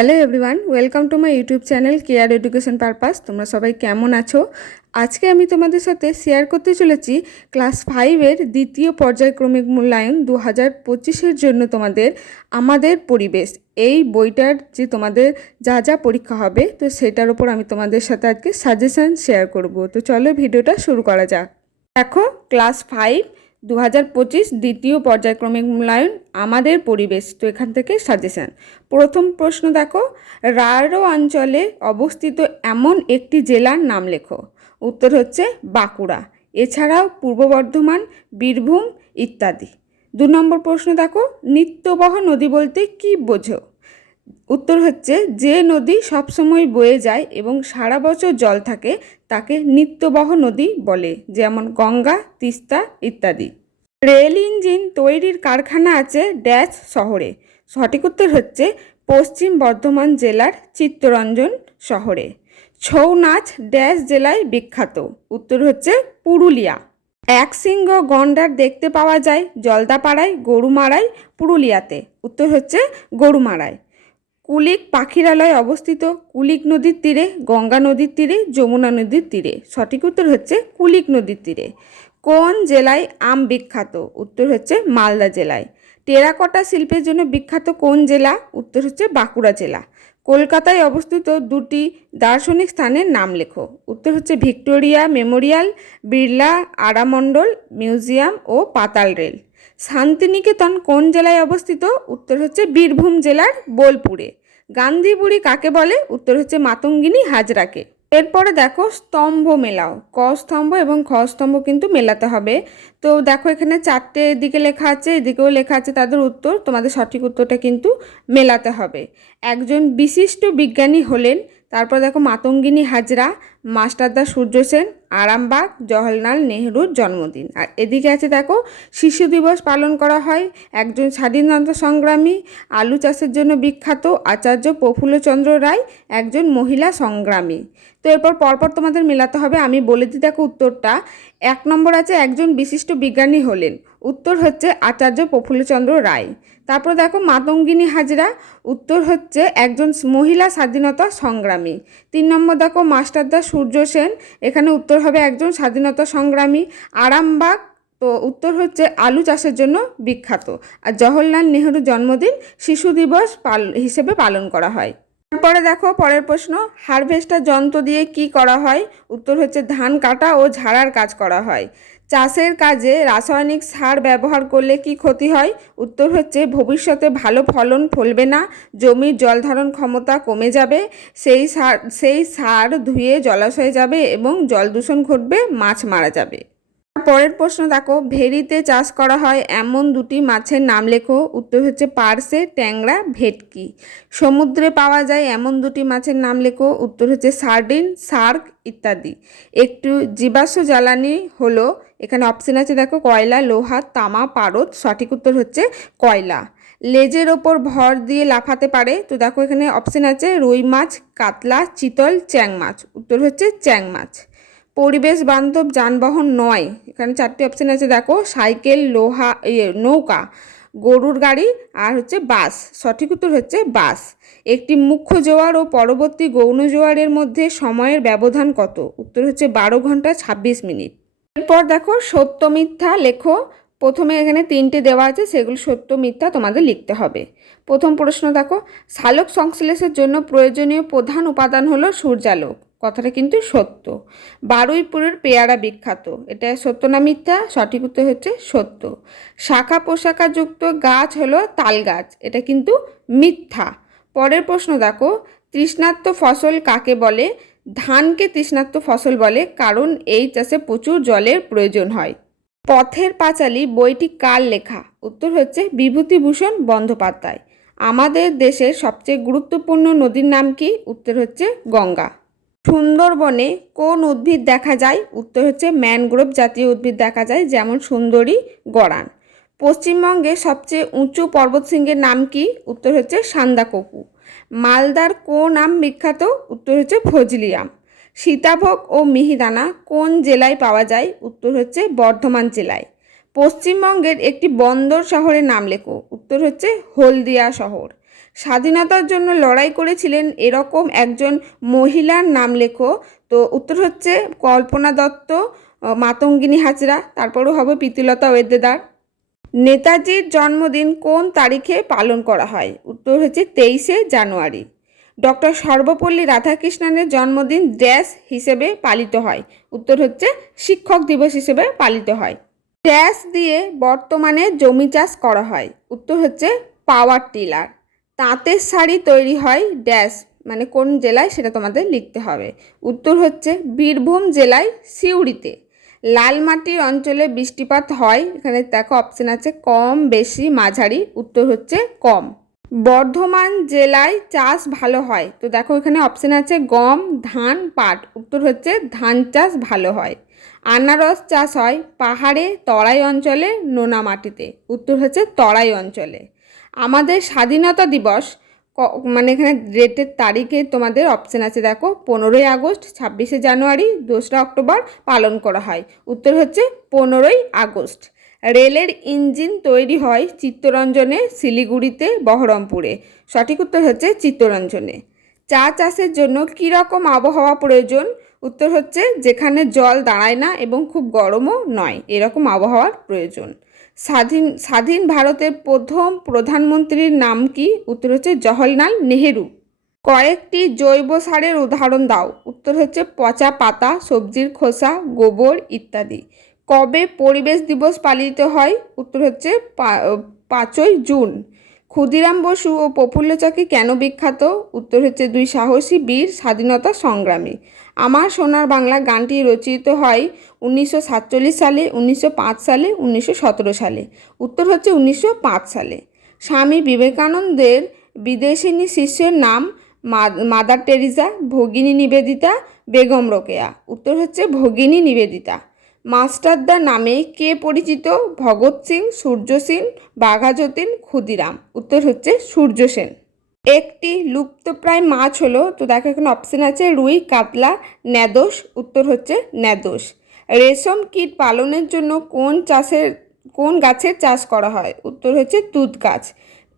Hello everyone, welcome to my YouTube channel care education purpose. তোমরা সবাই কেমন আছো? আজকে আমি তোমাদের সাথে শেয়ার করতে চলেছি ক্লাস 5-এর দ্বিতীয় পর্যায়ক্রমিক মূল্যায়ন 2025-এর জন্য তোমাদের আমাদের পরিবেশ এই বইটার যে তোমাদের যা যা পরীক্ষা হবে, তো সেটার উপর আমি তোমাদের সাথে আজকে সাজেশান শেয়ার করব। তো চলো ভিডিওটা শুরু করা যাক। দেখো, ক্লাস 5 2025 দ্বিতীয় পর্যায়ক্রমিক মূল্যায়ন আমাদের পরিবেশ। তো এখান থেকে সাজেশান। প্রথম প্রশ্ন দেখো, রাঢ় অঞ্চলে অবস্থিত এমন একটি জেলার নাম লেখো। উত্তর হচ্ছে বাঁকুড়া। এছাড়াও পূর্ব বর্ধমান, বীরভূম ইত্যাদি। 2 নম্বর প্রশ্ন দেখো, নিত্যবহ নদী বলতে কি বোঝো? উত্তর হচ্ছে যে নদী সবসময় বয়ে যায় এবং সারা বছর জল থাকে তাকে নিত্যবহ নদী বলে, যেমন গঙ্গা, তিস্তা ইত্যাদি। রেল ইঞ্জিন তৈরির কারখানা আছে ড্যাশ শহরে। সঠিক উত্তর হচ্ছে পশ্চিম বর্ধমান জেলার চিত্তরঞ্জন শহরে। ছৌ নাচ ড্যাশ জেলায় বিখ্যাত। উত্তর হচ্ছে পুরুলিয়া। একশৃঙ্গ গন্ডার দেখতে পাওয়া যায় জলদাপাড়ায়, গরুমারায়, পুরুলিয়াতে। উত্তর হচ্ছে গরুমারায়। কুলিক পাখিরালয় অবস্থিত কুলিক নদীর তীরে, গঙ্গা নদীর তীরে, যমুনা নদীর তীরে। সঠিক উত্তর হচ্ছে কুলিক নদীর তীরে। কোন জেলায় আম বিখ্যাত? উত্তর হচ্ছে মালদা জেলায়। টেরাকোটা শিল্পের জন্য বিখ্যাত কোন জেলা? উত্তর হচ্ছে বাঁকুড়া জেলা। কলকাতায় অবস্থিত 2টি দার্শনিক স্থানের নাম লেখো। উত্তর হচ্ছে ভিক্টোরিয়া মেমোরিয়াল, বিড়লা আড়ামণ্ডল মিউজিয়াম ও পাতাল রেল। শান্তিনিকেতন কোন জেলায় অবস্থিত? উত্তর হচ্ছে বীরভূম জেলার বোলপুরে। গান্ধী বুড়ি কাকে বলে? উত্তর হচ্ছে মাতঙ্গিনী হাজরাকে। এরপরে দেখো, স্তম্ভ মেলাও। ক স্তম্ভ এবং খ স্তম্ভ কিন্তু মেলাতে হবে। তো দেখো, এখানে 4টে এদিকে লেখা আছে, এদিকেও লেখা আছে তাদের উত্তর। তোমাদের সঠিক উত্তরটা কিন্তু মেলাতে হবে। একজন বিশিষ্ট বিজ্ঞানী হলেন। তারপর দেখো, মাতঙ্গিনী হাজরা, মাস্টারদা সূর্য সেন, আরামবাগ জওহরলাল নেহরুর জন্মদিন। আর এদিকে আছে দেখো, শিশু দিবস পালন করা হয়। একজন স্বাধীনতা সংগ্রামী, আলু চাষের জন্য বিখ্যাত আচার্য প্রফুল্লচন্দ্র রায়, একজন মহিলা সংগ্রামী। তো এরপর পরপর তোমাদের মেলাতে হবে। আমি বলে দিই দেখো উত্তরটা। 1 নম্বর আছে একজন বিশিষ্ট বিজ্ঞানী হলেন। উত্তর হচ্ছে আচার্য প্রফুল্লচন্দ্র রায়। তারপর দেখো, মাতঙ্গিনী হাজরা। উত্তর হচ্ছে একজন মহিলা স্বাধীনতা সংগ্রামী। 3 নম্বর দেখো, মাস্টারদা সূর্য সেন। এখানে উত্তর হবে একজন স্বাধীনতা সংগ্রামী। আরামবাগ, তো উত্তর হচ্ছে আলু চাষের জন্য বিখ্যাত। আর জওহরলাল নেহরুর জন্মদিন শিশু দিবস হিসেবে পালন করা হয়। তারপরে দেখো পরের প্রশ্ন, হারভেস্টার যন্ত্র দিয়ে কি করা হয়? উত্তর হচ্ছে ধান কাটা ও ঝাড়ার কাজ করা হয়। চাষের কাজে রাসায়নিক সার ব্যবহার করলে কি ক্ষতি হয়? উত্তর হচ্ছে ভবিষ্যতে ভালো ফলন ফলবে না, জমির জল ধারণ ক্ষমতা কমে যাবে, সেই সার ধুয়ে জলাশয়ে যাবে এবং জল দূষণ ঘটবে, মাছ মারা যাবে। পরের প্রশ্ন দেখো, ভেরিতে চাষ করা হয় এমন 2টি মাছের নাম লেখো। উত্তর হচ্ছে পার্সে, ট্যাংরা, ভেটকি। সমুদ্রে পাওয়া যায় এমন 2টি মাছের নাম লেখো। উত্তর হচ্ছে সার্ডিন, শার্ক ইত্যাদি। একটু জীবাশ্ম জ্বালানি হলো, এখানে অপশন আছে দেখো, কয়লা, লোহা, তামা, পারদ। সঠিক উত্তর হচ্ছে কয়লা। লেজের ওপর ভর দিয়ে লাফাতে পারে। তো দেখো, এখানে অপশন আছে রুই মাছ, কাতলা, চিতল, চ্যাং মাছ। উত্তর হচ্ছে চ্যাং মাছ। পরিবেশ বান্ধব যানবাহন নয়। এখানে 4টি অপশন আছে দেখো, সাইকেল, নৌকা, গরুর গাড়ি আর হচ্ছে বাস। সঠিক উত্তর হচ্ছে বাস। একটি মুখ্য জোয়ার ও পরবর্তী গৌণ জোয়ারের মধ্যে সময়ের ব্যবধান কত? উত্তর হচ্ছে 12 ঘন্টা 26 মিনিট। এরপর দেখো, সত্য মিথ্যা লেখো। প্রথমে এখানে 3টে দেওয়া আছে, সেগুলো সত্য মিথ্যা তোমাদের লিখতে হবে। প্রথম প্রশ্ন দেখো, সালোক সংশ্লেষের জন্য প্রয়োজনীয় প্রধান উপাদান হলো সূর্যালোক। কথাটা কিন্তু সত্য। বারুইপুরের পেয়ারা বিখ্যাত। এটা সত্য না মিথ্যা? সঠিক উত্তর হচ্ছে সত্য। শাখা প্রশাখাযুক্ত গাছ হলো তাল গাছ। এটা কিন্তু মিথ্যা। পরের প্রশ্ন দেখো, তৃষ্ণার্ত ফসল কাকে বলে? ধানকে তৃষ্ণার্ত ফসল বলে, কারণ এই চাষে প্রচুর জলের প্রয়োজন হয়। পথের পাঁচালী বইটি কার লেখা? উত্তর হচ্ছে বিভূতিভূষণ বন্দ্যোপাধ্যায়। আমাদের দেশের সবচেয়ে গুরুত্বপূর্ণ নদীর নাম কি? উত্তর হচ্ছে গঙ্গা। সুন্দরবনে কোন উদ্ভিদ দেখা যায়? উত্তর হচ্ছে ম্যানগ্রোভ জাতীয় উদ্ভিদ দেখা যায়, যেমন সুন্দরী, গড়ান। পশ্চিমবঙ্গে সবচেয়ে উঁচু পর্বতশৃঙ্গের নাম কি? উত্তর হচ্ছে সান্দাকফু। মালদার কোন আম বিখ্যাত? উত্তর হচ্ছে ফজলি আম। সীতাভোগ ও মিহিদানা কোন জেলায় পাওয়া যায়? উত্তর হচ্ছে বর্ধমান জেলায়। পশ্চিমবঙ্গের একটি বন্দর শহরের নাম লেখো। উত্তর হচ্ছে হলদিয়া শহর। স্বাধীনতার জন্য লড়াই করেছিলেন এরকম একজন মহিলার নাম লেখো। তো উত্তর হচ্ছে কল্পনা দত্ত, মাতঙ্গিনী হাজরা, তারপরও হবে প্রীতিলতা ওয়েদেদার। নেতাজির জন্মদিন কোন তারিখে পালন করা হয়? উত্তর হচ্ছে 23শে জানুয়ারি। ডক্টর সর্বপল্লী রাধাকৃষ্ণনের জন্মদিন ড্যাশ হিসেবে পালিত হয়? উত্তর হচ্ছে শিক্ষক দিবস হিসেবে পালিত হয়। ড্যাশ দিয়ে বর্তমানে জমি চাষ করা হয়? উত্তর হচ্ছে পাওয়ার টিলার। তাঁতের শাড়ি তৈরি হয় ড্যাশ, মানে কোন জেলায় সেটা তোমাদের লিখতে হবে। উত্তর হচ্ছে বীরভূম জেলায় সিউড়িতে। লাল মাটির অঞ্চলে বৃষ্টিপাত হয়? এখানে দেখো অপশন আছে কম, বেশি, মাঝারি। উত্তর হচ্ছে কম। বর্ধমান জেলায় চাষ ভালো হয়? তো দেখো এখানে অপশন আছে গম, ধান, পাট। উত্তর হচ্ছে ধান চাষ ভালো হয়। আনারস চাষ হয় পাহাড়ে, তরাই অঞ্চলে, নোনা মাটিতে? উত্তর হচ্ছে তরাই অঞ্চলে। আমাদের স্বাধীনতা দিবস মানে এখানে ডেটের তারিখে তোমাদের অপশন আছে দেখো 15ই আগস্ট, 26শে জানুয়ারি, 2রা অক্টোবর পালন করা হয়? উত্তর হচ্ছে 15ই আগস্ট। রেলের ইঞ্জিন তৈরি হয় চিত্তরঞ্জনে, শিলিগুড়িতে, বহরমপুরে? সঠিক উত্তর হচ্ছে চিত্তরঞ্জনে। চা চাষের জন্য কীরকম আবহাওয়া প্রয়োজন? উত্তর হচ্ছে যেখানে জল দাঁড়ায় না এবং খুব গরমও নয়, এরকম আবহাওয়ার প্রয়োজন। স্বাধীন ভারতের প্রথম প্রধানমন্ত্রীর নাম কি? উত্তর হচ্ছে জওহরলাল নেহেরু। কয়েকটি জৈব সারের উদাহরণ দাও? উত্তর হচ্ছে পচা পাতা, সবজির খোসা, গোবর ইত্যাদি। কবে পরিবেশ দিবস পালিত হয়? উত্তর হচ্ছে 5ই জুন। ক্ষুদিরাম বসু ও প্রফুল্লচাকি কেন বিখ্যাত? উত্তর হচ্ছে দুই সাহসী বীর স্বাধীনতা সংগ্রামী। আমার সোনার বাংলা গানটি রচিত হয় 1947 সালে, 1905 সালে, 1917 সালে? উত্তর হচ্ছে 1905 সালে। স্বামী বিবেকানন্দের বিদেশিনী শিষ্যের নাম মাদার টেরিজা, ভগিনী নিবেদিতা, বেগম রোকেয়া? উত্তর হচ্ছে ভগিনী নিবেদিতা। মাস্টারদা নামে কে পরিচিত? ভগৎ সিং, সূর্য সেন, বাঘা যতীন, ক্ষুদিরাম? উত্তর হচ্ছে সূর্য সেন। একটি লুপ্তপ্রায় মাছ হলো? তো দেখো এখানে অপশন আছে রুই, কাতলা, ন্যাদোস? উত্তর হচ্ছে ন্যাদোস। রেশম কীট পালনের জন্য কোন গাছের চাষ করা হয়? উত্তর হচ্ছে তুঁত গাছ।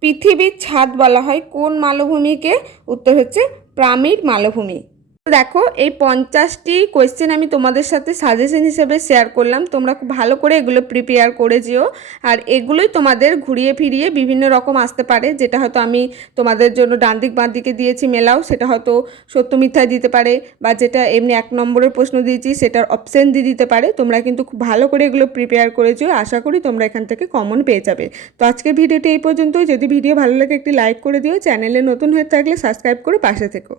পৃথিবীর ছাদ বলা হয় কোন মালভূমিকে? উত্তর হচ্ছে পামির মালভূমি। দেখো এই 50টি কোয়েশ্চেন আমি তোমাদের সাথে সাজেশন হিসেবে শেয়ার করলাম, তোমরা খুব ভালো করে এগুলো প্রিপেয়ার করে যেও। আর এগুলোই তোমাদের ঘুরিয়ে ফিরিয়ে বিভিন্ন রকম আসতে পারে, যেটা হয়তো আমি তোমাদের জন্য ডান দিক বাঁ দিকে দিয়েছি মেলাও, সেটা হয়তো সত্য মিথ্যায় দিতে পারে, বা যেটা এমনি 1 নম্বরের প্রশ্ন দিয়েছি সেটার অপশন দিয়ে দিতে পারে। তোমরা কিন্তু খুব ভালো করে এগুলো প্রিপেয়ার করে যেও, আশা করি তোমরা এখান থেকে কমন পেয়ে যাবে। তো আজকের ভিডিওটি এই পর্যন্তই। যদি ভিডিও ভালো লাগে একটি লাইক করে দিও, চ্যানেলে নতুন হয়ে থাকলে সাবস্ক্রাইব করে পাশে থেকো।